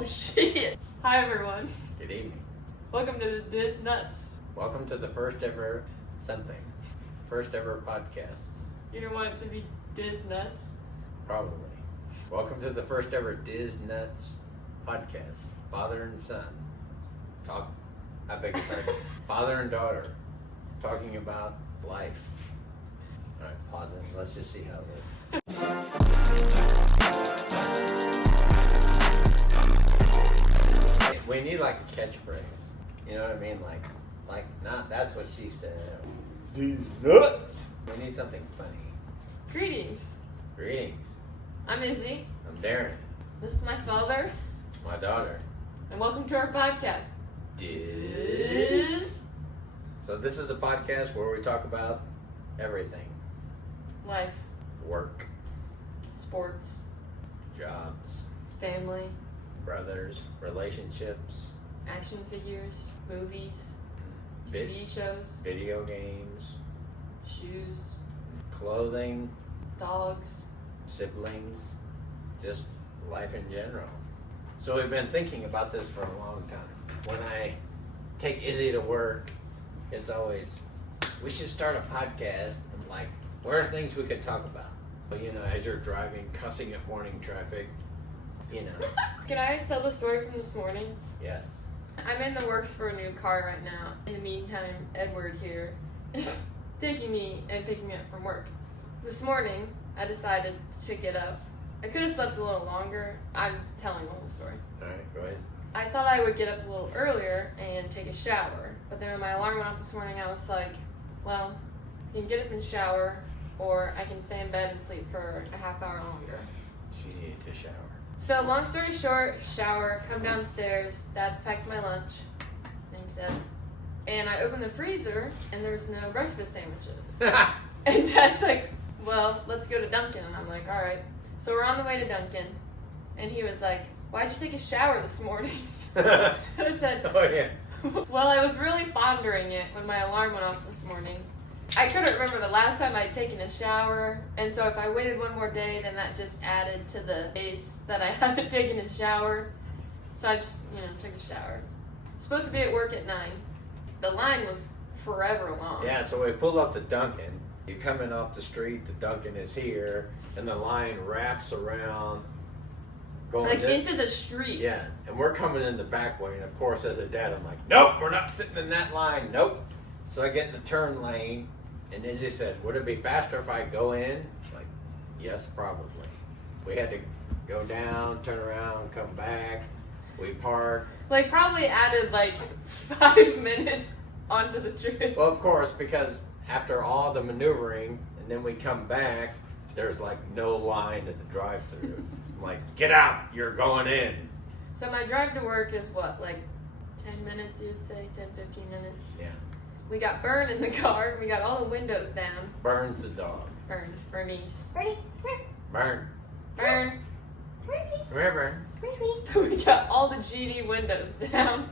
Oh shit! Hi everyone. Good evening. Welcome to the DIZZ Nuts. Welcome to the first ever podcast. You don't want it to be DIZZ Nuts? Probably. Welcome to the first ever DIZZ Nuts podcast. Father and son father and daughter talking about life. All right, pause it. Let's just see how it looks. We need like a catchphrase. You know what I mean? Like not that's what she said. DIZZ Nuts. We need something funny. Greetings. Greetings. I'm Izzy. I'm Darren. This is my father. It's my daughter. And welcome to our podcast. DIZZ. So this is a podcast where we talk about everything. Life. Work, Sports. jobs, Family. brothers, relationships, Action figures. Movies. vid- TV shows. video games, Shoes. clothing, Dogs. siblings, just life in general. So we've been thinking about this for a long time. When I take Izzy to work, it's always, we should start a podcast. I'm like, what are things we could talk about? But you know, as you're driving, cussing at morning traffic, you know. Can I tell the story from this morning? Yes. I'm in the works for a new car right now. In the meantime, Edward here is taking me and picking me up from work. This morning, I decided to get up. I could have slept a little longer. I'm telling the whole story. All right, go ahead. I thought I would get up a little earlier and take a shower. But then when my alarm went off this morning, I was like, well, I can get up and shower, or I can stay in bed and sleep for a half hour longer. She needed to shower. So long story short, shower, come downstairs, Dad's packed my lunch, thanks Ed. And I opened the freezer and there's no breakfast sandwiches. And Dad's like, well, let's go to Dunkin'. And I'm like, all right. So we're on the way to Dunkin'. And he was like, why'd you take a shower this morning? I said, Oh yeah. well, I was really pondering it when my alarm went off this morning. I couldn't remember the last time I'd taken a shower, and so if I waited one more day, then that just added to the days that I hadn't taken a shower. So I just, took a shower. Supposed to be at work at 9. The line was forever long. Yeah, so we pulled up to Dunkin'. You're coming off the street, the Dunkin' is here, and the line wraps around, going Like into the street. Yeah, and we're coming in the back way, and of course, as a dad, I'm like, nope, we're not sitting in that line, nope. So I get in the turn lane, and Izzy said, would it be faster if I go in? I'm like, yes, probably. We had to go down, turn around, come back, we park. Like probably added like 5 minutes onto the trip. Well, of course, because after all the maneuvering, and then we come back, there's like no line at the drive-thru. I'm like, get out, you're going in. So my drive to work is what, like 10 minutes, you'd say? 10, 15 minutes? Yeah. We got Burn in the car. We got all the windows down. Burns the dog. Burn. Bernice. Burn. Burn. Come here, Burn. So we got all the GD windows down.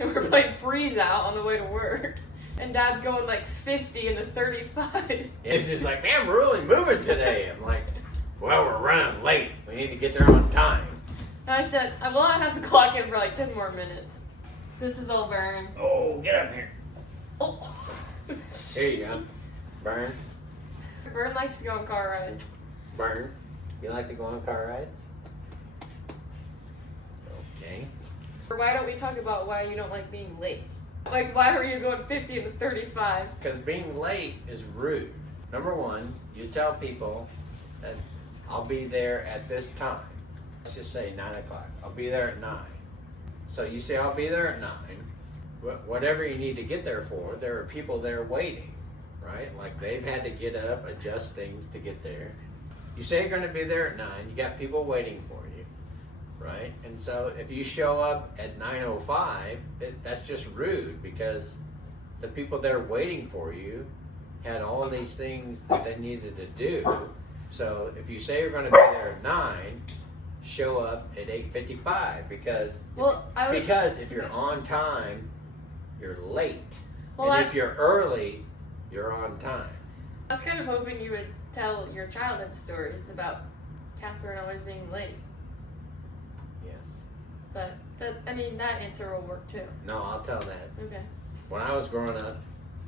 And we're playing freeze out on the way to work. And Dad's going like 50 into 35. It's just like, man, we're really moving today. I'm like, well, we're running late. We need to get there on time. And I said, well, I have to clock in for like 10 more minutes. This is all Burn. Oh, get up here. Oh. Here you go. Burn. Burn likes to go on car rides. Burn. You like to go on car rides? Okay. Or why don't we talk about why you don't like being late? Like, why are you going 50 into 35? Because being late is rude. Number one, you tell people that I'll be there at this time. Let's just say 9 o'clock. I'll be there at 9. So you say I'll be there at 9. Whatever you need to get there for, there are people there waiting, right? Like they've had to get up, adjust things to get there. You say you're going to be there at 9, you got people waiting for you, right? And so if you show up at 9:05, that's just rude because the people there waiting for you had all of these things that they needed to do. So if you say you're going to be there at 9, show up at 8:55 because if you're on time, you're late. Well, and if you're early, you're on time. I was kind of hoping you would tell your childhood stories about Catherine always being late. Yes. But that answer will work too. No, I'll tell that. Okay. When I was growing up,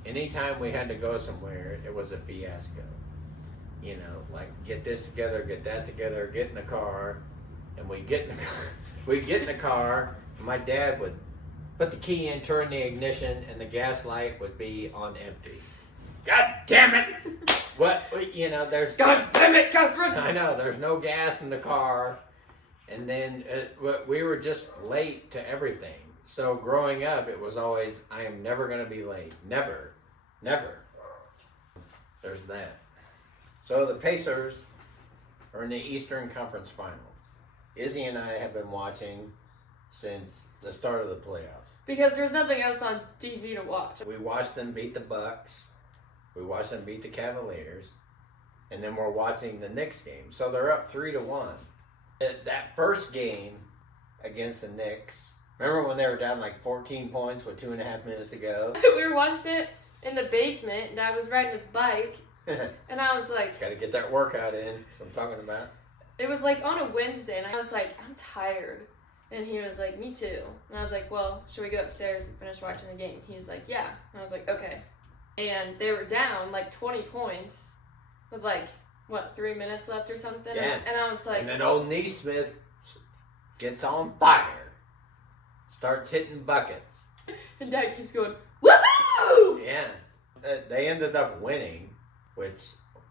anytime we had to go somewhere, it was a fiasco. You know, like get this together, get that together, get in the car, and we get in the car, and my dad would put the key in, turn the ignition, and the gas light would be on empty. God damn it! What, you know, there's... God damn it, Catherine! I know, there's no gas in the car, and then we were just late to everything. So growing up, it was always, I am never going to be late. Never. Never. There's that. So the Pacers are in the Eastern Conference Finals. Izzy and I have been watching since the start of the playoffs. Because there's nothing else on TV to watch. We watched them beat the Bucks. We watched them beat the Cavaliers. And then we're watching the Knicks game. So they're up 3-1. That first game against the Knicks, remember when they were down like 14 points with 2.5 minutes to go? We were watching it in the basement, and I was riding his bike, and I was like... Gotta get that workout in, that's what I'm talking about. It was like on a Wednesday, and I was like, I'm tired. And he was like, me too. And I was like, well, should we go upstairs and finish watching the game? He was like, yeah. And I was like, okay. And they were down like 20 points with like, 3 minutes left or something? Yeah. And I was like... And then old Neesmith gets on fire. Starts hitting buckets. And Dad keeps going, woohoo! Yeah. They ended up winning, which,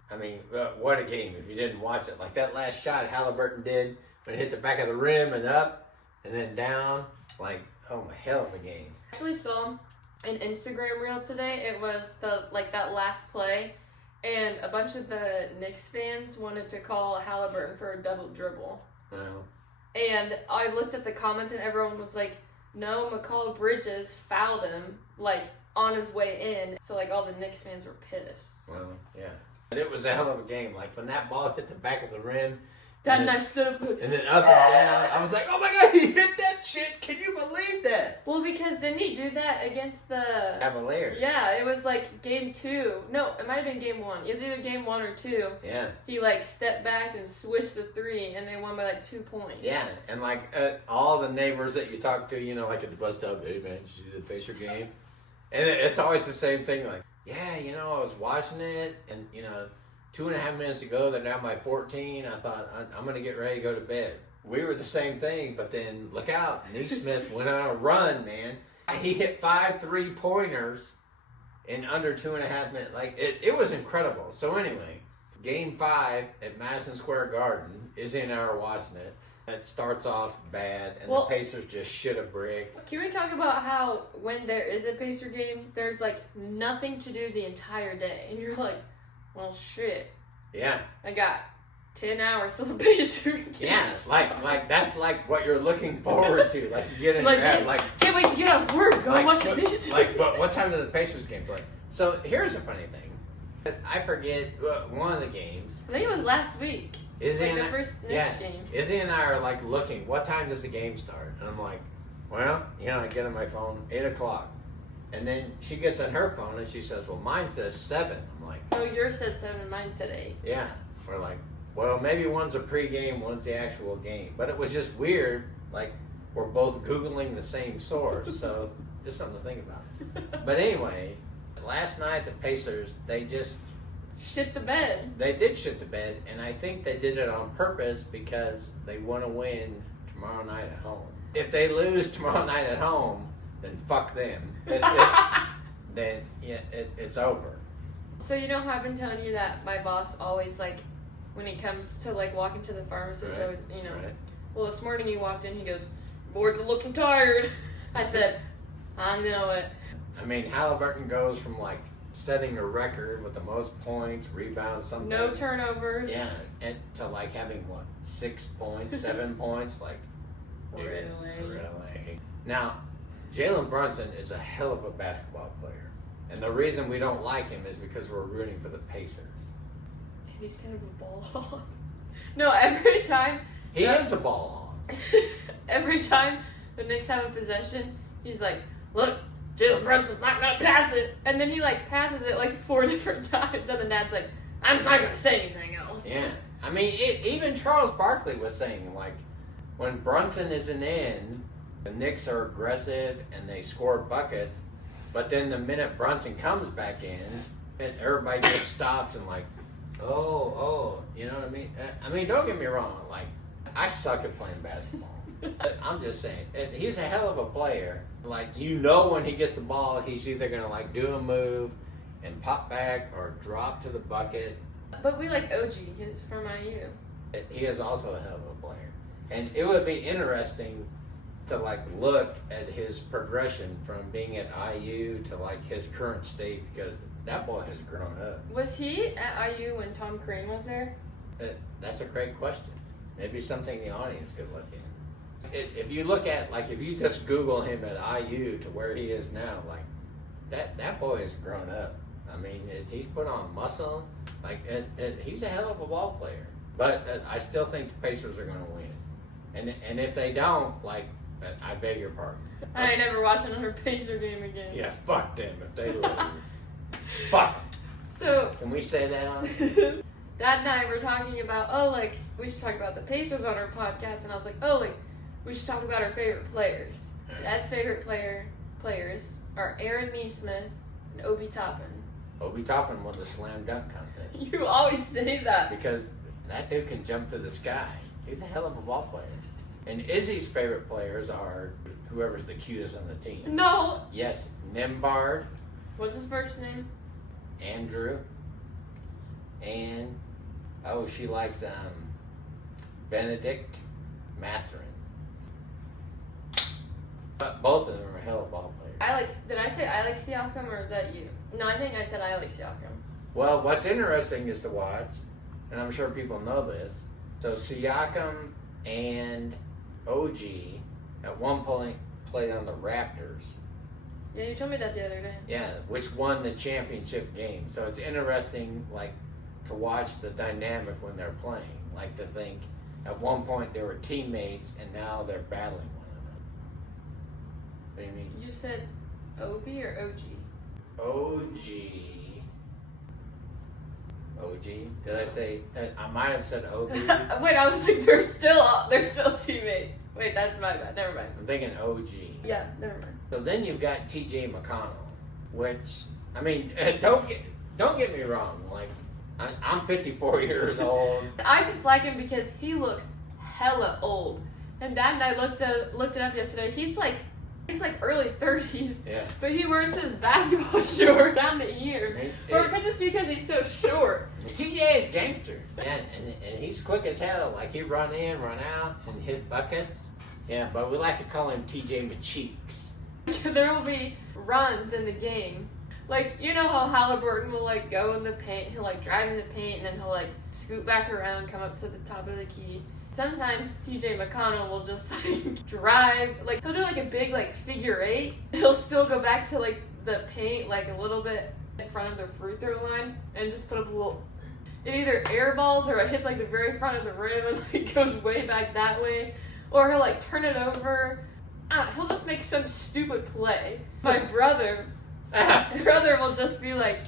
I mean, what a game if you didn't watch it. Like that last shot Halliburton did when it hit the back of the rim and up and then down. Like, oh, my hell of a game. I actually saw an Instagram reel today. It was that last play. And a bunch of the Knicks fans wanted to call Halliburton for a double dribble. Well. And I looked at the comments and everyone was like, no, McCall Bridges fouled him, like, on his way in. So, like, all the Knicks fans were pissed. Well, yeah. But it was a hell of a game. Like, when that ball hit the back of the rim. Dad and I stood up. And then up and down. I was like, oh my God, he hit that shit. Can you believe that? Well, because didn't he do that against the... Cavaliers. Yeah, it was like game 2. No, it might have been game 1. It was either game 1 or 2. Yeah. He like stepped back and switched the 3, and they won by like 2 points. Yeah, and like all the neighbors that you talk to, you know, like at the bus stop, hey man, did you see the Pacer game? And it's always the same thing, like, yeah, you know, I was watching it, and you know, 2.5 minutes ago, they're down by 14. I thought, I'm going to get ready to go to bed. We were the same thing, but then look out. Neesmith went on a run, man. He hit 5 3-pointers in under 2.5 minutes. Like, it was incredible. So anyway, Game 5 at Madison Square Garden. Izzy and I are watching it. It starts off bad, and the Pacers just shit a brick. Can we talk about how when there is a Pacer game, there's like nothing to do the entire day, and you're like, well, shit. Yeah. I got 10 hours till the Pacer game. Yeah, like that's like what you're looking forward to. Like you get in like, your head, like can't wait to get off work. Go watch the Pacers. Like, but what time did the Pacers game play? So here's a funny thing. I forget one of the games. I think it was last week. Izzy like and the first Knicks game. Izzy and I are like looking. What time does the game start? And I'm like, well, you know, I get on my phone 8:00. And then she gets on her phone and she says, well, mine says 7. I'm like, oh, yours said 7, mine said 8. Yeah. We're like, well, maybe one's a pregame, one's the actual game. But it was just weird. Like, we're both Googling the same source. So, just something to think about. But anyway, last night the Pacers, they just... shit the bed. They did shit the bed. And I think they did it on purpose because they want to win tomorrow night at home. If they lose tomorrow night at home, then fuck them. Then yeah, it's over. So you know how I've been telling you that my boss always like, when he comes to like walking to the pharmacist, Right. always, you know. Right. Well, this morning he walked in, he goes, boys are looking tired. I said, I know it. I mean, Halliburton goes from like setting a record with the most points, rebounds, something. No turnovers. Yeah, and to like having what, 6 points, 7 points, like. Dude, really. Now, Jalen Brunson is a hell of a basketball player. And the reason we don't like him is because we're rooting for the Pacers. And he's kind of a ball hog. No, every time. He is a ball hog. Every time the Knicks have a possession, he's like, look, Jalen Brunson's not going to pass it. And then he like passes it like 4 different times. And then Dad's like, I'm just not going to say anything else. Yeah. I mean, even Charles Barkley was saying, like, when Brunson isn't in, the Knicks are aggressive and they score buckets. But then the minute Brunson comes back in, everybody just stops and like, oh, you know what I mean? I mean, don't get me wrong. Like, I suck at playing basketball. I'm just saying, and he's a hell of a player. Like, you know, when he gets the ball, he's either gonna like do a move and pop back or drop to the bucket. But we like OG. He's from IU. He is also a hell of a player, and it would be interesting to like look at his progression from being at IU to like his current state, because that boy has grown up. Was he at IU when Tom Crean was there? That's a great question. Maybe something the audience could look in. If you look at, like, if you just Google him at IU to where he is now, like, that boy has grown up. I mean, he's put on muscle. Like, he's a hell of a ball player. But I still think the Pacers are going to win. And if they don't, like, I beg your pardon. I ain't never watching another Pacer game again. Yeah, fuck them if they lose. Fuck them. So, can we say that on? Dad and I were talking about, like, we should talk about the Pacers on our podcast, and I was like, like, we should talk about our favorite players. Right. Dad's favorite players are Aaron Nesmith and Obi Toppin. Obi Toppin won the slam dunk contest. You always say that. Because that dude can jump to the sky. He's a hell of a ball player. And Izzy's favorite players are whoever's the cutest on the team. No. Yes, Nembhard. What's his first name? Andrew. And, she likes Benedict Mathurin. But both of them are hell of ball players. Did I say I like Siakam, or is that you? No, I think I said I like Siakam. Well, what's interesting is to watch, and I'm sure people know this, so Siakam and OG at one point played on the Raptors. Yeah, you told me that the other day. Yeah, which won the championship game. So it's interesting, like, to watch the dynamic when they're playing. Like, to think, at one point they were teammates, and now they're battling one another. What do you mean? You said Obi or OG? OG. Did I say? I might have said OB. Wait, I was like, they're still teammates. Wait, that's my bad. Never mind. I'm thinking OG. Yeah, never mind. So then you've got TJ McConnell, which, I mean, don't get me wrong. Like, I'm 54 years old. I just like him because he looks hella old. And Dad and I looked it up yesterday. He's like early 30s. Yeah. But he wears his basketball short down to here. Or just because he's so short. TJ is gangster. Yeah, and he's quick as hell. Like, he run in, run out, and hit buckets. Yeah, but we like to call him TJ McCheeks. There will be runs in the game. Like, you know how Halliburton will, like, go in the paint. He'll, like, drive in the paint, and then he'll, like, scoot back around, come up to the top of the key. Sometimes TJ McConnell will just, like, drive. Like, he'll do, like, a big, like, figure eight. He'll still go back to, like, the paint, like, a little bit in front of the free throw line, and just put up a little... It either airballs or it hits, like, the very front of the rim and, like, goes way back that way. Or he'll, like, turn it over. He'll just make some stupid play. My brother will just be like,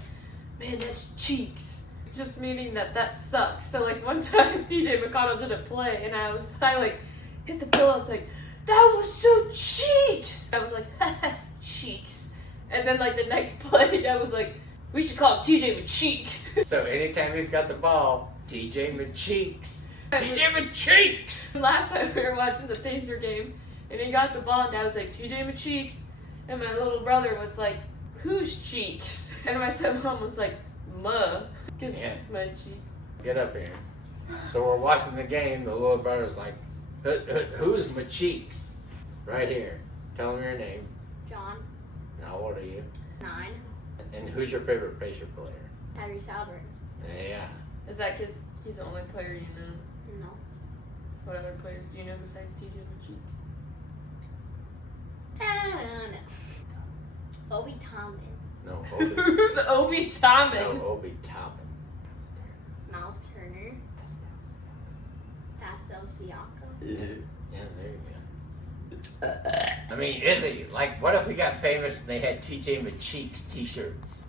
man, that's cheeks. Just meaning that sucks. So, like, one time TJ McConnell did a play, and I like, hit the pillow. I was like, that was so cheeks. I was like, cheeks. And then, like, the next play, I was like, we should call him TJ McCheeks. So anytime he's got the ball, TJ McCheeks. TJ McCheeks! Last time we were watching the Pacer game, and he got the ball, and I was like, TJ McCheeks. And my little brother was like, whose cheeks? And my stepmom was like, because my cheeks. Get up here. So we're watching the game, the little brother's like, who's my cheeks? Right here. Tell him your name. John. How old are you? 9. And who's your favorite Pacer player? Tyrese Halliburton. Yeah. Is that because he's the only player you know? No. What other players do you know besides TJ McCheeks? I don't know. Obi Toppin. No, Obi. Who's Obi Toppin? No, Obi Toppin. Miles Turner. Pascal Siakam. Yeah, there you go. I mean, is he? Like, what if we got famous and they had TJ McCheeks t-shirts?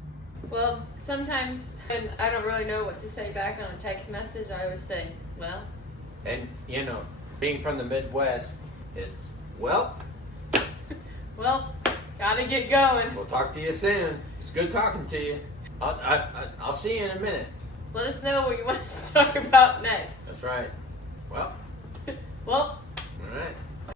Well, sometimes when I don't really know what to say back on a text message, I always say, well. And, you know, Being from the Midwest, it's, well, Well, gotta get going. we'll talk to you soon. It's good talking to you. I'll see you in a minute. Let us know what you want us to talk about next. That's right. Well. Well,